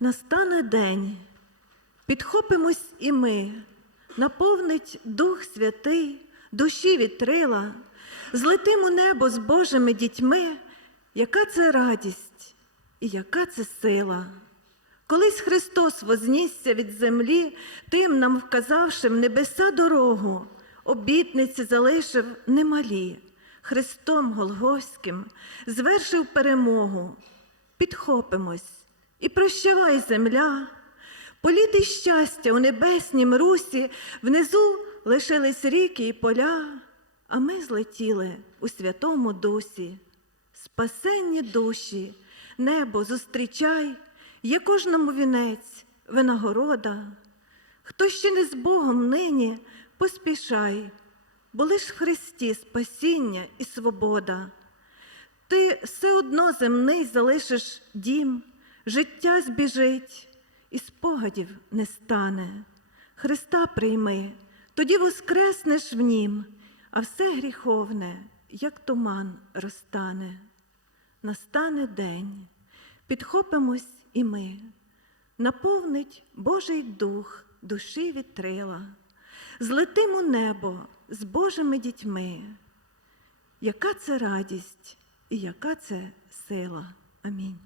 Настане день, підхопимось і ми, наповнить Дух Святий, душі вітрила, злетим у небо з Божими дітьми, яка це радість і яка це сила. Колись Христос вознісся від землі, тим нам вказавши в небеса дорогу, обітниці залишив немалі, Христом Голгофським звершив перемогу. Підхопимось і прощавай, земля, політи щастя у небеснім русі, внизу лишились ріки і поля, а ми злетіли у Святому Дусі. Спасенні душі, небо зустрічай, є кожному вінець, винагорода. Хто ще не з Богом нині, поспішай, бо лиш в Христі спасіння і свобода. Ти все одно земний залишиш дім, життя збіжить, і спогадів не стане. Христа прийми, тоді воскреснеш в нім, а все гріховне, як туман, розтане. Настане день, підхопимось і ми, наповнить Божий дух душі вітрила, злетим у небо з Божими дітьми. Яка це радість і яка це сила? Амінь.